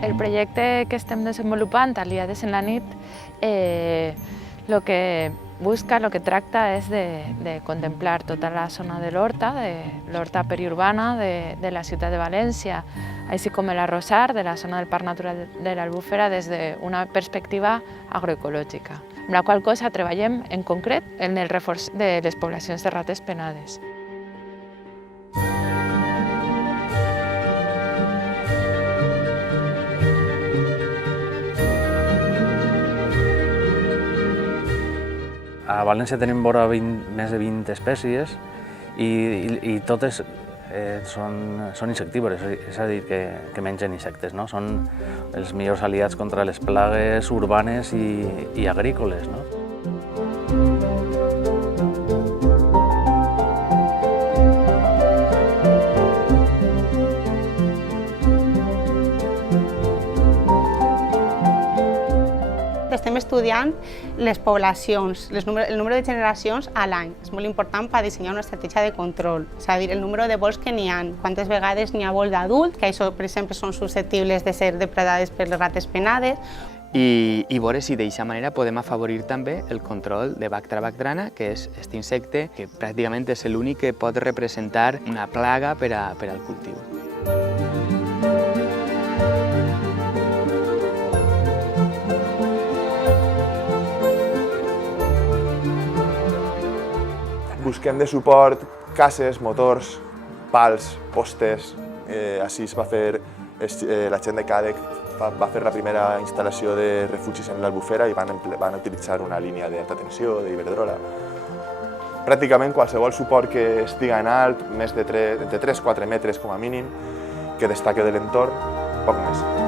El projecte que estem desenvolupant, Aliades en la nit, el que busca, el que tracta és de contemplar tota la zona de l'Horta, de l'Horta periurbana de la ciutat de València, així com l'Arrossar, de la zona del Parc Natural de l'Albufera, des d'una perspectiva agroecològica, amb la qual cosa treballem en concret en el reforç de les poblacions de rates penades. A València tenim vora més de 20 espècies i totes són insectívores, és a dir, que mengen insectes, no? Són els millors aliats contra les plagues urbanes i agrícoles, no? Estem estudiant les poblacions, el número de generacions a l'any. És molt important per dissenyar una estratègia de control, és a dir, el número de vols que n'hi ha, quantes vegades n'hi ha vol d'adult, que això, per exemple, són susceptibles de ser depredades per les rates penades. I veure si d'aquesta manera podem afavorir també el control de Bactra bactrana, que és aquest insecte que pràcticament és l'únic que pot representar una plaga per al cultiu. Busquem de suport cases, motors, pals, postes. Així es va fer, la gent de CADEC va fer la primera instal·lació de refugis en l'Albufera i van utilitzar una línia d'alta tensió, d'Iberdrola. Pràcticament qualsevol suport que estiga en alt, més de entre 3-4 metres com a mínim, que destaque de l'entorn, poc més.